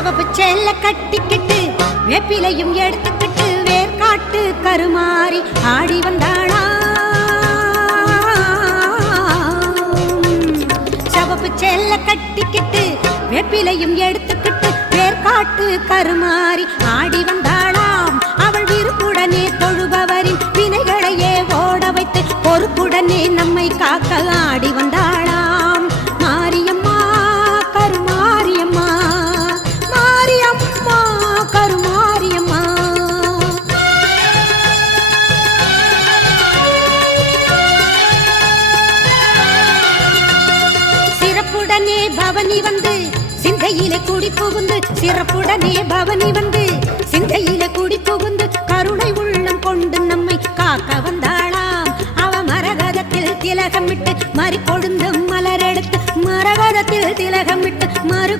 சிவப்பு செல்ல கட்டிக்கிட்டு வேப்பிலையும் எடுத்துக்கிட்டு வேர்காட்டு கருமாறி ஆடி வந்தாளா. சிவப்பு செல்ல கட்டிக்கிட்டு வேப்பிலையும் எடுத்துக்கிட்டு வேர்காட்டு கருமாறி ஆடி வந்தாளாம். அவள் விருப்புடனே தொழுபவரின் வினைகளையே ஓட வைத்து பொறுப்புடனே நம்மை காக்க ஆடி வந்தாளாம். மாரியம்மா கருமாரியம்மா, மாரியம்மா கருமாரியம்மா. சிறப்புடனே பவனி வந்து சிந்தையில கூடி புகுந்து, சிறப்புடனே பவனி வந்து சிந்தையில கூடி புகுந்து கருணை உள்ளம் கொண்டு நம்மை காக்க வந்தாளாம். அவ மரகதத்தில் திலகமிட்டு மறி கொழுந்தும்